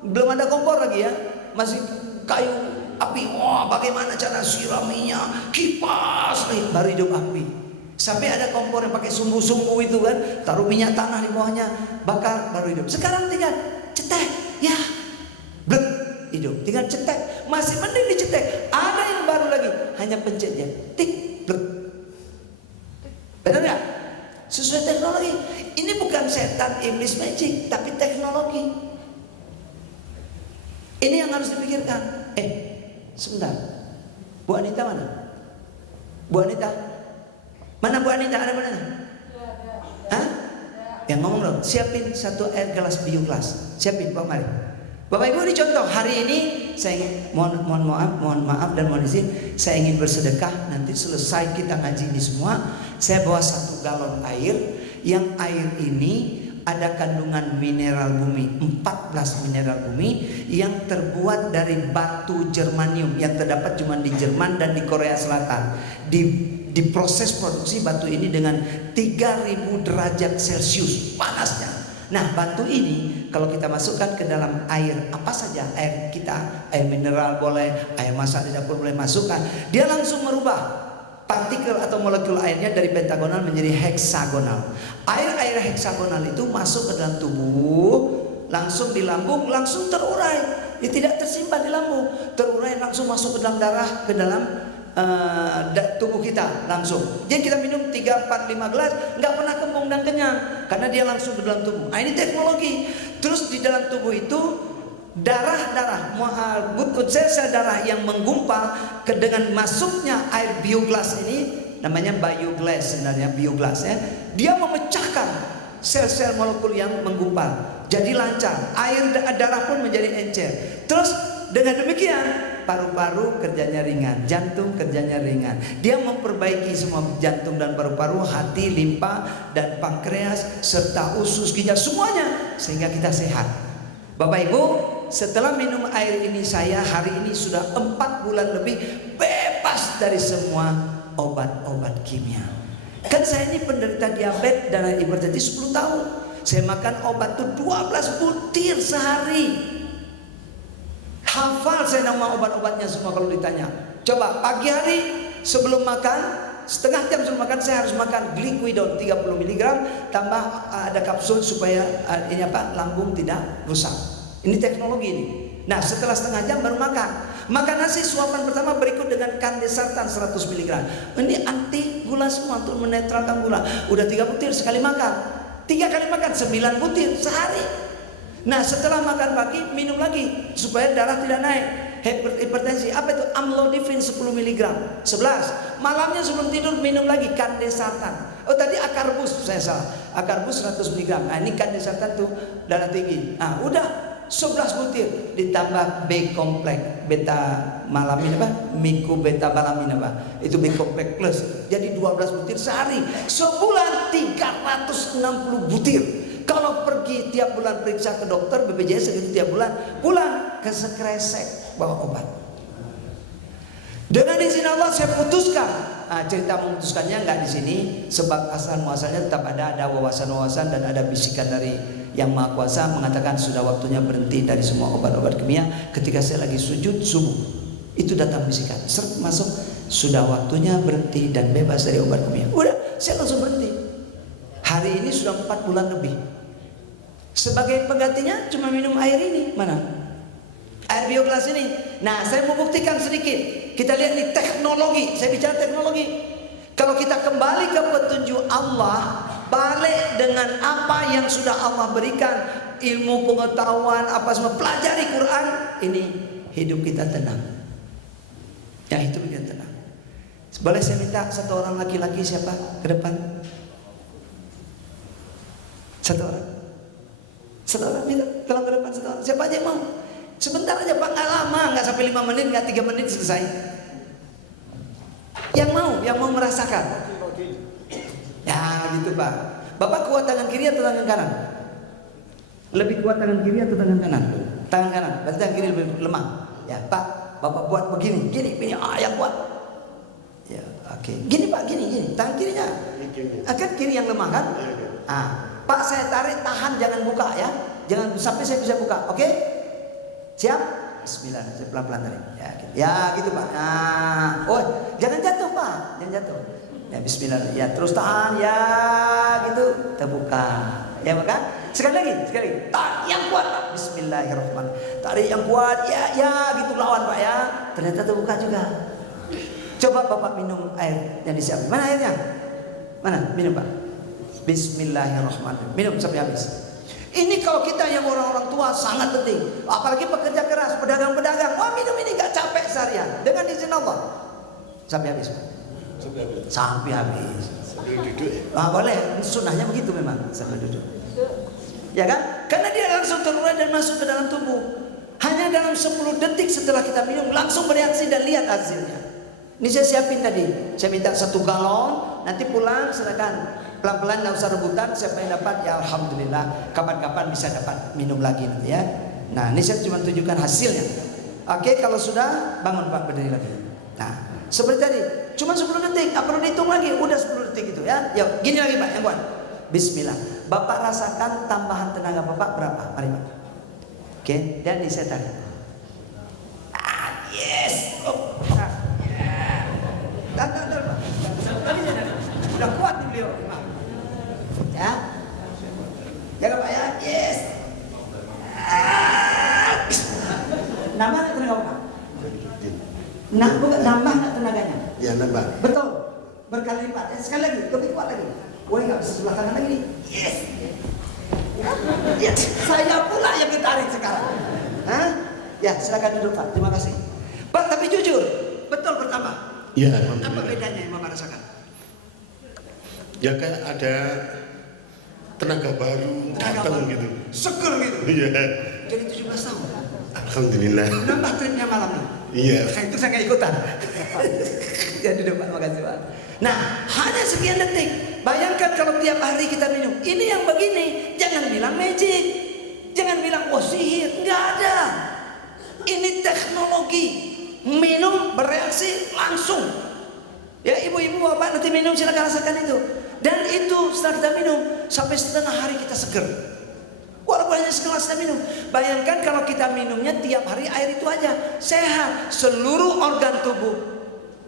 belum ada kompor lagi ya, masih kayu api. Wah, bagaimana cara siraminya? Kipas, baru hidup api. Sampai ada kompor yang pakai sumbu-sumbu itu kan, taruh minyak tanah di bawahnya, bakar, baru hidup. Sekarang tinggal cetek, ya, blek, hidup. Tinggal cetek, masih mending dicetek. Ada yang baru lagi, hanya pencetnya, tik, blek. Benar nggak? Sesuai teknologi. Ini bukan setan, iblis, magic, tapi teknologi. Ini yang harus dipikirkan. Sebentar, Bu Anita mana? Bu Anita? Mana Bu Anita? Ada mana? Hah? Yang ngomong dong. Siapin satu air gelas biu gelas. Siapin, Pak mari. Bapak Ibu, ini contoh. Hari ini saya ingin mohon maaf dan mohon izin. Saya ingin bersedekah. Nanti selesai kita ngaji ini semua, saya bawa 1 galon air. Yang air ini ada kandungan mineral bumi, 14 mineral bumi yang terbuat dari batu germanium yang terdapat cuma di Jerman dan di Korea Selatan. Diproses produksi batu ini dengan 3000 derajat Celcius panasnya. Nah, batu ini kalau kita masukkan ke dalam air apa saja, air kita, air mineral boleh, air masak di dapur boleh masukkan, dia langsung merubah partikel atau molekul airnya dari pentagonal menjadi heksagonal. Air heksagonal itu masuk ke dalam tubuh, langsung di lambung, langsung terurai. Dia tidak tersimpan di lambung, terurai langsung masuk ke dalam darah, ke dalam tubuh kita langsung. Jadi kita minum 3, 4, 5 gelas nggak pernah kembung dan kenyang karena dia langsung ke dalam tubuh. Nah, ini teknologi. Terus di dalam tubuh itu darah-darah, sel-sel darah yang menggumpal dengan masuknya air bioglas ini, namanya bioglas sebenarnya, bioglas ya. Dia memecahkan sel-sel molekul yang menggumpal, jadi lancar. Air darah pun menjadi encer. Terus dengan demikian paru-paru kerjanya ringan, jantung kerjanya ringan. Dia memperbaiki semua jantung dan paru-paru, hati, limpa dan pankreas serta usus, ginjal, semuanya sehingga kita sehat. Bapak Ibu, setelah minum air ini saya hari ini sudah 4 bulan lebih bebas dari semua obat-obat kimia. Kan saya ini penderita diabetes dan hipertensi 10 tahun. Saya makan obat tuh 12 butir sehari. Hafal saya nama obat-obatnya semua kalau ditanya. Coba pagi hari sebelum makan, setengah jam sebelum makan saya harus makan Glyquidon 30 mg tambah ada kapsul supaya ini apa, lambung tidak rusak. Ini teknologi ini. Nah, setelah setengah jam baru makan. Makan nasi suapan pertama berikut dengan Candesartan 100 mg. Ini anti gula semua untuk menetralkan gula. Udah 3 butir sekali makan. 3 kali makan 9 butir sehari. Nah, setelah makan pagi minum lagi supaya darah tidak naik. Hipertensi apa itu? Amlodipine 10 mg 11. Malamnya sebelum tidur minum lagi Candesartan. Oh tadi akarbus, saya salah. Akarbus 100 mg. Nah, ini Candesartan tuh darah tinggi. Nah, udah 11 butir ditambah B kompleks beta malamin apa? Mycobeta malamin apa? Itu B kompleks plus. Jadi 12 butir sehari. Sebulan 360 butir. Kalau pergi tiap bulan periksa ke dokter BPJS segitu tiap bulan, pulang ke sekresek bawa obat. Dengan izin Allah saya putuskan. Nah, cerita memutuskannya nggak di sini, sebab asal muasalnya tetap ada wawasan-wawasan dan ada bisikan dari Yang Maha Kuasa mengatakan sudah waktunya berhenti dari semua obat-obat kimia. Ketika saya lagi sujud subuh, itu datang bisikan, seret masuk, sudah waktunya berhenti dan bebas dari obat kimia. Udah, saya langsung berhenti. Hari ini sudah 4 bulan lebih. Sebagai penggantinya cuma minum air ini, mana? Air bioglas ini. Nah, saya mau buktikan sedikit. Kita lihat nih teknologi. Saya bicara teknologi. Kalau kita kembali ke petunjuk Allah, balik dengan apa yang sudah Allah berikan, ilmu pengetahuan apa semua, pelajari Quran, ini hidup kita tenang. Yang hidup kita tenang. Boleh saya minta satu orang laki-laki siapa ke depan? Satu orang. Satu orang minta tolong ke depan, satu orang. Siapa aja yang mau? Sebentar aja Pak, nggak lama, nggak sampai 5 menit, nggak 3 menit selesai. Yang mau merasakan. Ya gitu Pak. Bapak kuat tangan kiri atau tangan kanan? Lebih kuat tangan kiri atau tangan kanan? Tangan kanan. Berarti tangan kiri lebih lemah. Ya Pak, Bapak buat begini, gini, yang kuat. Ya oke. Gini Pak, gini. Tangan kirinya. Akan kiri yang lemah kan? Ah, Pak saya tarik, tahan, jangan buka ya. Jangan sampai saya bisa buka. Oke? Siap? Bismillah, saya pelan-pelan tarik. Ya gitu Pak. Nah, oh jangan jatuh Pak, jangan jatuh. Ya Bismillah, ya terus tahan, ya gitu, terbuka. Ya maka sekali lagi, tarik yang kuat Pak. Bismillahirrahmanirrahim. Tarik yang kuat, ya gitu lawan Pak ya. Ternyata terbuka juga. Coba Bapak minum air yang disiapkan. Mana airnya? Mana? Minum Pak. Bismillahirrahmanirrahim. Minum sampai habis. Ini kalau kita yang orang-orang tua sangat penting. Apalagi pekerja keras, pedagang-pedagang. Wah minum ini gak capek seharian. Dengan izin Allah. Sampai habis Pak. Sampai habis. Sambil duduk ya? Ah, boleh, sunnahnya begitu memang. Sambil duduk. Ya kan? Karena dia langsung terurai dan masuk ke dalam tubuh. Hanya dalam 10 detik setelah kita minum langsung bereaksi dan lihat hasilnya. Ini saya siapin tadi. Saya minta 1 galon. Nanti pulang silakan. Pelan-pelan, nggak usah rebutan. Siapa yang dapat ya alhamdulillah. Kapan-kapan bisa dapat minum lagi nanti ya. Nah ini saya cuma tunjukkan hasilnya. Oke, kalau sudah bangun Pak, berdiri lagi. Nah seperti tadi, cuma 10 detik, nggak perlu dihitung lagi. Udah 10 detik itu ya. Yuk gini lagi Pak, yang kuat. Bismillah. Bapak rasakan tambahan tenaga Bapak berapa? Mari Pak. Oke, dan disetan. Yes. Oh. Dan Pak. Udah kuat nih beliau. Ya, jaga Pak ya, yes. Nambah nggak tenaga Pak? Nambah nggak tenaganya? Ya nambah. Betul, berkali lipat. Sekali lagi, lebih kuat lagi. Woi nggak bisa sebelah kanan lagi nih. Yes. Yes. Saya pula yang ditarik sekarang. Hah? Ya, silakan duduk Pak. Terima kasih. Pak, tapi jujur, betul bertambah. Ya, Apa bedanya yang Bapak rasakan? ya kayak ada tenaga baru datang gitu. Seger gitu. Iya. Jadi 17 tahun. Alhamdulillah. Nambah tripnya malam nih. Iya. Nah, itu saya nggak ikutan. Ya duduk Pak, makasih Pak. Nah, hanya sekian detik. Bayangkan kalau tiap hari kita minum. Ini yang begini, jangan bilang magic. Jangan bilang oh sihir, nggak ada. Ini teknologi. Minum bereaksi langsung. Ya ibu-ibu bapak nanti minum silakan rasakan itu. Dan itu setelah kita minum sampai setengah hari kita seger. Walaupun hanya segelas kita minum. Bayangkan kalau kita minumnya tiap hari air itu aja. Sehat. Seluruh organ tubuh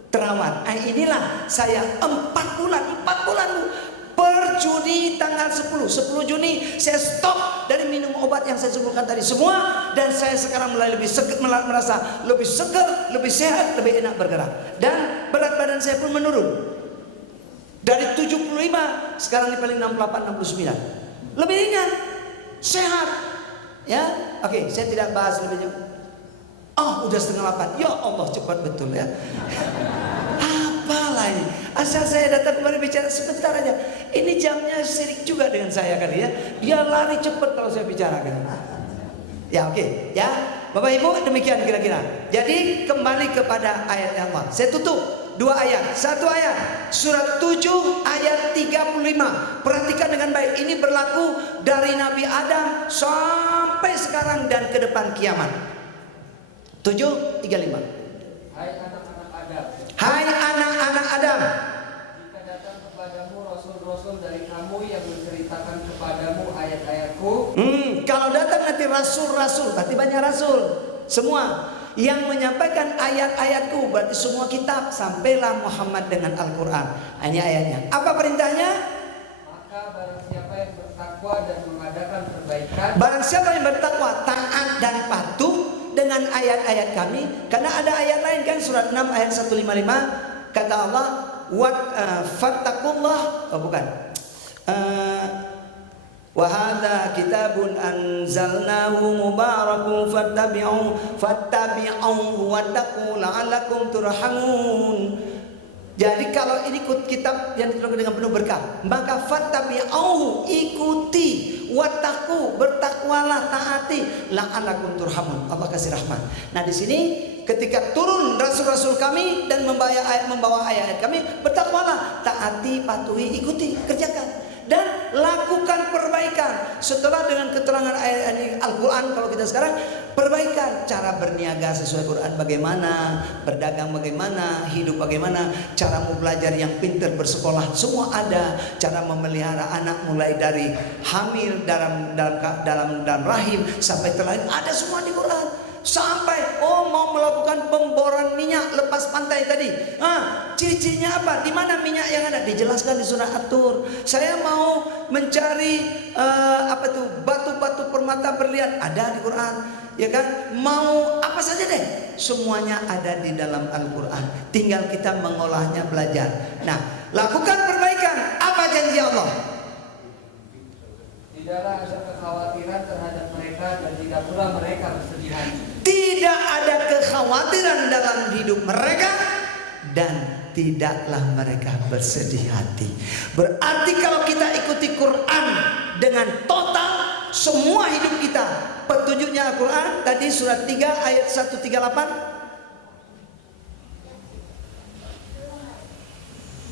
terawat. Inilah saya 4 bulan Bu. Per Juni tanggal 10 Juni saya stop dari minum obat yang saya sebutkan tadi semua. Dan saya sekarang mulai lebih merasa lebih segar, lebih sehat, lebih enak bergerak. Dan berat badan saya pun menurun. Dari 75 sekarang ini paling 68, 69. Lebih ringan, sehat. Ya, oke, saya tidak bahas lebih jauh. Oh, udah setengah 8. Ya Allah, cepat betul ya. Apalah ini? Asal saya datang kemarin bicara sebentar aja. Ini jamnya sirik juga dengan saya kali ya. Dia lari cepat kalau saya bicarakan. Ya oke, ya. Bapak Ibu demikian kira-kira. Jadi kembali kepada ayat Allah. Saya tutup 2 ayat. 1 ayat surat 7 ayat 35. Perhatikan dengan baik. Ini berlaku dari Nabi Adam sampai sekarang dan ke depan kiamat. 7:35. Hai anak-anak Adam. Hai anak-anak Adam. Jika datang kepadamu rasul-rasul dari kamu yang menceritakan kepadamu ayat-ayatku. Kalau datang nanti rasul-rasul, berarti banyak rasul. Semua yang menyampaikan ayat-ayatku, berarti semua kitab. Sampailah Muhammad dengan Al-Quran. Ini ayatnya. Apa perintahnya? Maka barang siapa yang bertakwa dan mengadakan perbaikan. Barang siapa yang bertakwa, taat dan patuh dengan ayat-ayat kami. Karena ada ayat lain kan, surat 6 ayat 155. Kata Allah, fattakullah. Oh bukan. Wa hadza kitabun anzalnahu mubarakun fattabi'uhu wattaqu la'allakum turhamun. Jadi kalau ini kitab yang diturunkan dengan penuh berkah, maka fattabi'uhu, ikuti, wattaqu, bertakwalah, taati, la'allakum turhamun. Allah kasih rahmat. Nah di sini ketika turun rasul-rasul kami dan membawa ayat-ayat kami, bertakwalah, taati, patuhi, ikuti, kerjakan. Dan lakukan perbaikan. Setelah dengan keterangan ayat Al-Quran, kalau kita sekarang perbaikan cara berniaga sesuai Quran bagaimana, berdagang bagaimana, hidup bagaimana, cara mau belajar yang pintar, bersekolah, semua ada. Cara memelihara anak mulai dari hamil dalam rahim sampai terlahir, ada semua di Quran. Sampai mau melakukan pemboran minyak lepas pantai tadi. Ciri-cirinya apa? Di mana minyak yang ada? Dijelaskan di surah At-Tur. Saya mau mencari batu-batu permata berlian, ada di Quran. Ya kan? Mau apa saja deh, semuanya ada di dalam Al-Quran. Tinggal kita mengolahnya, belajar. Nah, lakukan perbaikan. Apa janji Allah? Tidaklah ada kekhawatiran terhadap mereka dan tidak pula mereka bersedih hati. Tidak ada kekhawatiran dalam hidup mereka dan tidaklah mereka bersedih hati. Berarti kalau kita ikuti Quran dengan total, semua hidup kita, petunjuknya Al-Quran tadi surat 3 ayat 138.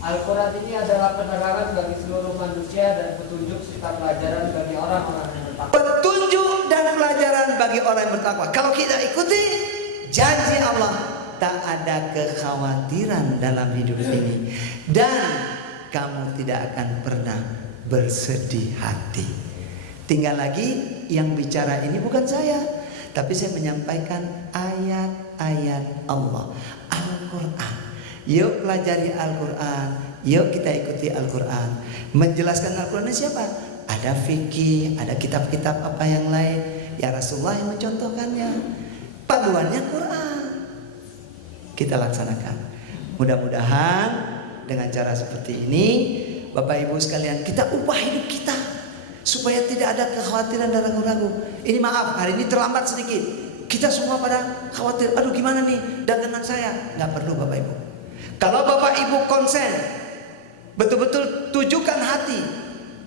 Al-Quran ini adalah penerangan bagi seluruh manusia dan petunjuk serta pelajaran bagi orang-orang yang bertakwa. Petunjuk dan pelajaran bagi orang yang bertakwa. Kalau kita ikuti janji Allah, tak ada kekhawatiran dalam hidup ini dan kamu tidak akan pernah bersedih hati. Tinggal lagi yang bicara ini bukan saya, tapi saya menyampaikan ayat-ayat Allah, Al-Quran. Yuk pelajari Al-Quran, yuk kita ikuti Al-Quran. Menjelaskan Al-Quran ini siapa? Ada fikih, ada kitab-kitab apa yang lain. Ya Rasulullah yang mencontohkannya. Panduannya Quran. Kita laksanakan. Mudah-mudahan dengan cara seperti ini, Bapak Ibu sekalian, kita ubah hidup kita supaya tidak ada kekhawatiran dan ragu-ragu. Ini maaf, hari ini terlambat sedikit. Kita semua pada khawatir, aduh gimana nih dagangan saya? Nggak perlu Bapak Ibu. Kalau Bapak Ibu konsen, betul-betul tujukan hati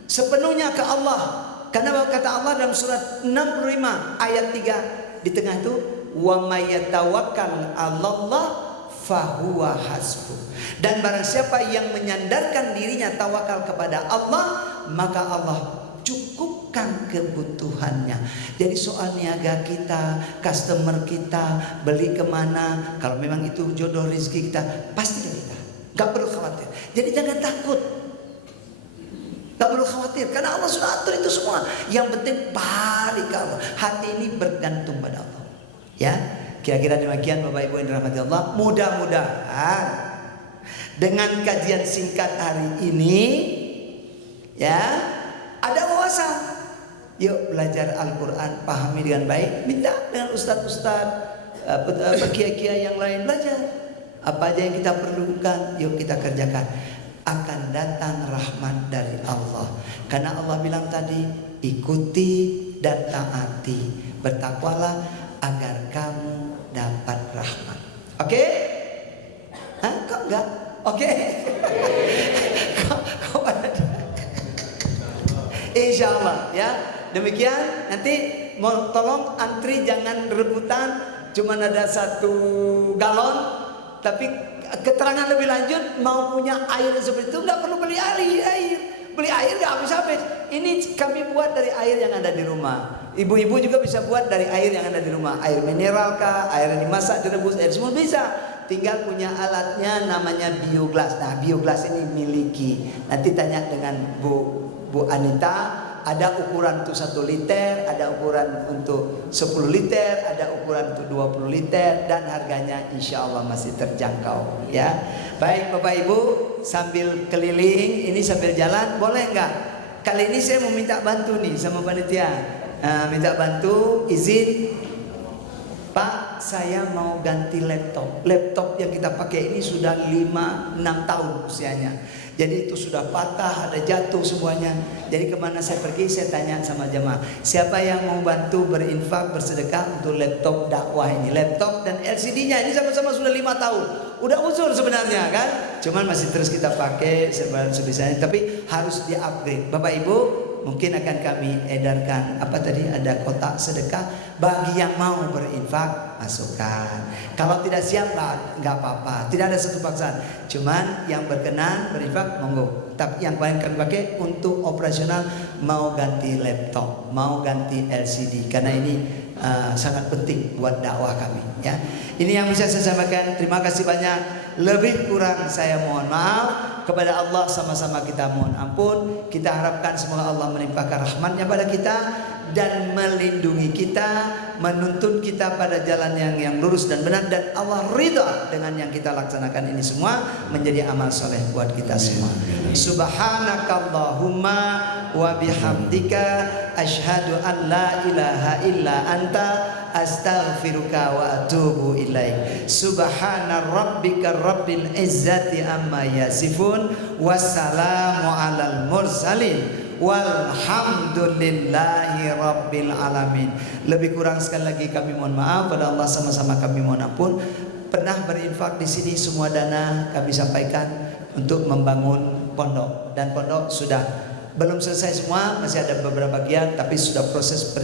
sepenuhnya ke Allah. Karena kata Allah dalam surat 65 ayat 3 di tengah itu, wa may yatawakkal 'alallah fahuwa hasbuh. Dan barang siapa yang menyandarkan dirinya tawakal kepada Allah, maka Allah cukupkan kebutuhannya. Jadi soal niaga kita, customer kita, beli kemana, kalau memang itu jodoh rezeki kita, pasti dari kita. Gak perlu khawatir. Jadi jangan takut. Gak perlu khawatir, karena Allah sudah atur itu semua. Yang penting balik ke Allah. Hati ini bergantung pada Allah. Ya, kira-kira demikian Bapak Ibu yang dirahmati Allah. Mudah-mudahan dengan kajian singkat hari ini, ya, ada wawasan. Yuk belajar Al-Quran, pahami dengan baik. Minta dengan ustadz-ustadz, kiai-kiai yang lain belajar. Apa aja yang kita perlukan, yuk kita kerjakan. Akan datang rahmat dari Allah. Karena Allah bilang tadi, ikuti dan taati, bertakwalah agar kamu dapat rahmat. Oke? Hah? Kok enggak? Oke? Kok ada? Insya Allah ya. Demikian, nanti mau tolong antri jangan rebutan, cuma ada 1 galon. Tapi keterangan lebih lanjut, mau punya air seperti itu nggak perlu beli air. Beli air nggak habis-habis. Ini kami buat dari air yang ada di rumah. Ibu-ibu juga bisa buat dari air yang ada di rumah. Air mineral kah, air yang dimasak, direbus, air semua bisa. Tinggal punya alatnya namanya bioglas. Nah, bioglas ini miliki. Nanti tanya dengan Bu Anita. Ada ukuran untuk 1 liter, ada ukuran untuk 10 liter, ada ukuran untuk 20 liter, dan harganya insya Allah masih terjangkau. Ya, baik Bapak Ibu, sambil keliling ini sambil jalan, boleh nggak? Kali ini saya mau minta bantu nih sama panitia. Minta bantu, izin Pak, saya mau ganti laptop. Laptop yang kita pakai ini sudah 5-6 tahun usianya. Jadi itu sudah patah, ada jatuh semuanya. Jadi kemana saya pergi, saya tanya sama jemaah, siapa yang mau bantu berinfak, bersedekah untuk laptop dakwah ini. Laptop dan LCD-nya ini sama-sama sudah 5 tahun. Udah usul sebenarnya kan, cuman masih terus kita pakai sebisanya. Tapi harus di-upgrade. Bapak Ibu, mungkin akan kami edarkan ada kotak sedekah bagi yang mau berinfak, masukkan. Kalau tidak siap nggak apa-apa, tidak ada satu paksaan. Cuman yang berkenan berinfak monggo. Tapi yang paling kami pakai untuk operasional, mau ganti laptop, mau ganti LCD, karena ini sangat penting buat dakwah kami. Ya, ini yang bisa saya sampaikan. Terima kasih banyak. Lebih kurang saya mohon maaf. Kepada Allah sama-sama kita mohon ampun. Kita harapkan semoga Allah melimpahkan rahmatnya pada kita dan melindungi kita, menuntun kita pada jalan yang lurus dan benar, dan Allah ridha dengan yang kita laksanakan ini semua menjadi amal soleh buat kita semua. Subhanakallahumma wa bihamdika asyhadu an la ilaha illa anta astaghfiruka wa atubu ilaik. Subhana rabbika rabbil izzati amma yasifun, wassalamu alal mursalin, walhamdulillahi rabbil alamin. Lebih kurang sekali lagi kami mohon maaf, pada Allah sama-sama kami mohon ampun. Pernah berinfak di sini, semua dana kami sampaikan untuk membangun pondok, dan pondok sudah belum selesai semua, masih ada beberapa bagian, tapi sudah proses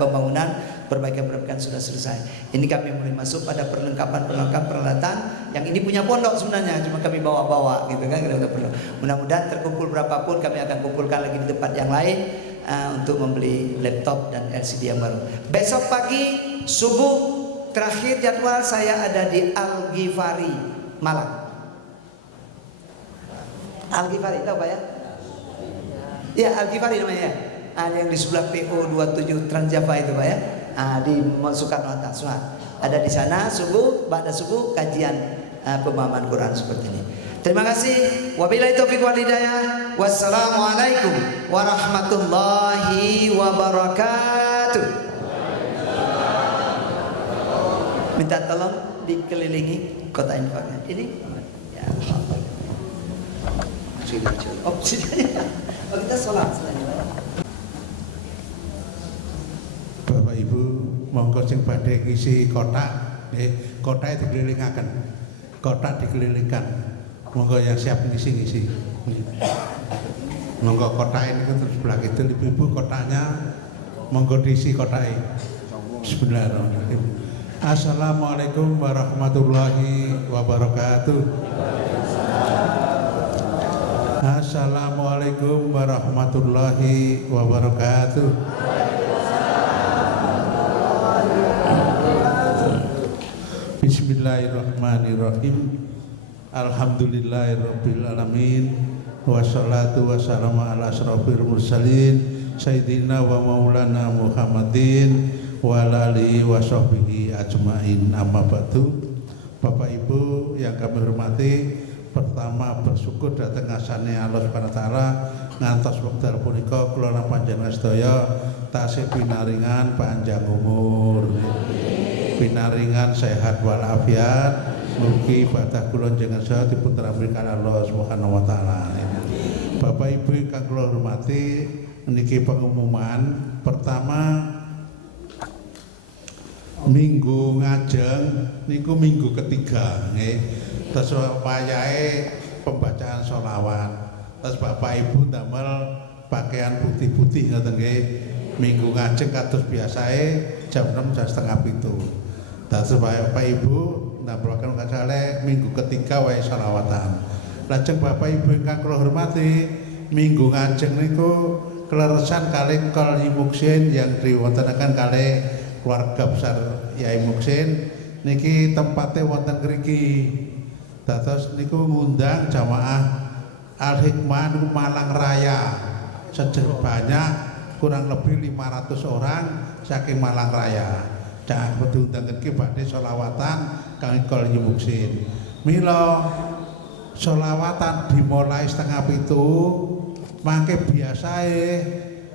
pembangunan, perbaikan sudah selesai. Ini kami mulai masuk pada perlengkapan peralatan yang ini punya pondok sebenarnya, cuma kami bawa-bawa gitu kan, kita perlu. Mudah-mudahan terkumpul berapapun kami akan kumpulkan lagi di tempat yang lain untuk membeli laptop dan LCD yang baru. Besok pagi subuh terakhir jadwal saya ada di Al-Ghifari Malang. Al-Ghifari tahu Pak ya? Ya, Al-Ghifari namanya ya. Yang di sebelah PO 27 Transjava itu Pak ya. Di Soekarno-Hatta. Ada di sana subuh, ba'da subuh kajian pemahaman Quran seperti ini. Terima kasih. Wabillahi taufiq wal hidayah. Wassalamualaikum warahmatullahi wabarakatuh. Minta tolong dikelilingi kota infaknya. Ini ya, oh, kita sholat selanjutnya. Bapak Ibu, monggo sing badhe ngisi kotak nggih, kotake dikelilingaken. Kotak dikelilingkan. Monggo yang siap ngisi-ngisi. Monggo kotak ini terus sebelah kidul, ibu-ibu kotaknya monggo diisi kotaknya. Bismillahirrahmanirrahim. Assalamualaikum warahmatullahi wabarakatuh. Assalamualaikum warahmatullahi wabarakatuh. Bismillahirrahmanirrahim. Alhamdulillahirabbil alamin. Wassalatu wassalamu ala asrofil mursalin sayyidina wa maulana Muhammadin wa ala alihi wa sahbihi ajmain. Amma ba'du. Bapak Ibu yang kami hormati, pertama bersyukur datang ngasane Allah Subhanahu wa taala ngantos wekdal punika kula panjenengan sedaya tasih pinaringan panjang umur, pinaringan sehat walafiat. Mugi ibadah kula jenengan sedaya dipun tampi kalih Allah Subhanahu wa taala. Bapak Ibu ingkang kula hormati, niki pengumuman pertama minggu ngajeng niku minggu ketiga nggih. Terus wayahe pembacaan sholawat. Terus Bapak Ibu damel pakaian putih-putih ngoten nggih. Minggu ngajeng kados biasae jam 6 jam setengah 7. Terus Bapak Ibu ndamelaken kacale minggu ketiga wae sholawatan. Lajeng Bapak Ibu ingkang kula hormati, minggu ngajeng niku kleresan kalih Kyai Muksin yang diwontenaken kalih keluarga besar Yai Muksin niki tempatnya wonten ngriki. Dados niku ngundang jamaah Al Hikmah niku Malang Raya. Banyak kurang lebih 500 orang saking Malang Raya. Cak diundang ngriki badhe sholawatan kangge Kyai Muksin. Mila sholawatan dimulai setengah 7, mangke biasae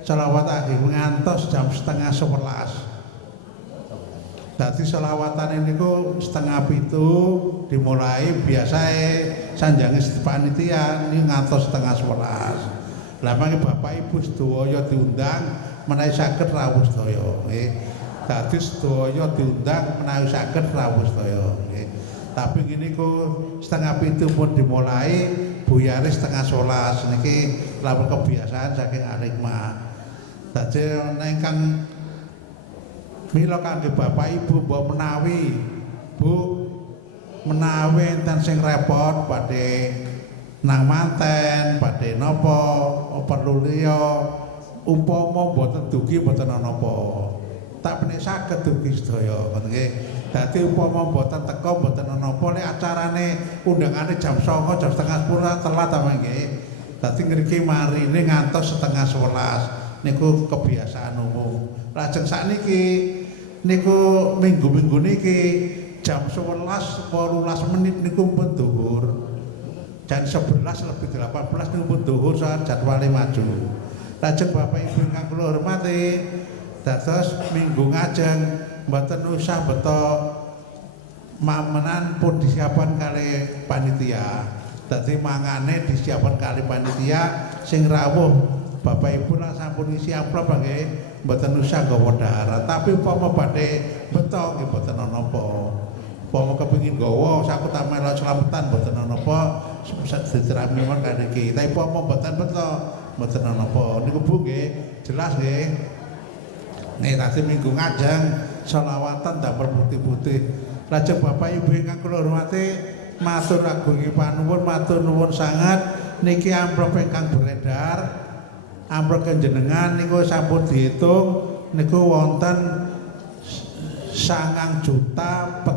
sholawat akhir ngantos jam setengah 11. Dadi sholawatan ini ku setengah 7 dimulai biasae sanjange panitia ini ngantos setengah 11. Lah mangke Bapak Ibu sedaya diundang menawi saged rawuh sedaya nggih. Dadi sedaya diundang menawi saged rawuh sedaya nggih. Tapi gini ku setengah 7 pun dimulai buyare setengah 11 niki lamun kebiasaan saking alikmah. Dadi ingkang mila kangge Bapak Ibu mbok menawi Bu menawi enten sing repot badhe nang manten, badhe napa perlu liya umpama mboten dugi mboten napa. Tak menika saged dugi sedaya ngoten nggih. Dadi upama mboten teka mboten napa nek acarane undangane jam 09.00 jam setengah 10 telat ta nggih. Dadi ngriki marine ngantos setengah 11 niku kebiasaan umum. Lajeng sakniki niku minggu-minggu niki jam 11:18 niku pun dhuwur. Jam 11:18 niku pun dhuwur saat jadwale maju. Lajeng Bapak Ibu ingkang kula hormati, dados minggu ngajeng mboten usah beto mamenan pun disiapkan kali panitia. Dadi mangane disiapkan kali panitia sing rawuh Bapak Ibu lah sampun isi amplop nggih mboten usah gawa daharan. Tapi upama badhe beto nggih mboten napa. Upama kepengin gawa sakut amel selamatan mboten napa dicerami mawon kali iki. Tapi upama mboten beto mboten napa. Niku Bu nggih jelas nggih. Nek tadi minggu ngajeng sholawatan damel putih-putih. Lajeng Bapak Ibu ingkang kula hormati, matur agung panuwun, matur nuwun sangat niki amplop ingkang beredar. Amplop panjenengan niku sampun diitung niku wonten 9.450.000.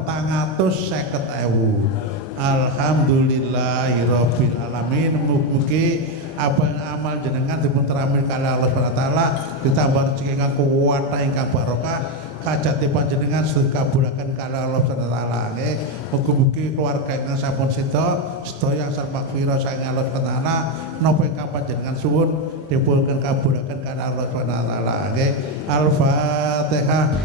Alhamdulillahirabbil alamin. Mugi abang amal jenengan dipun teramil kalih Allah Subhanahu wa taala ditambah rezeki ingkang kuwat ingkang barokah kajate panjenengan dikabulaken kalih Allah Subhanahu wa taala nggih. Mugi-mugi keluarga ingkang sampun sedaya angsal makfirah saking Allah Subhanahu wa taala napa ingkang panjenengan suwun dipun kabulaken kalih Allah Subhanahu wa taala nggih. Al-Fatihah.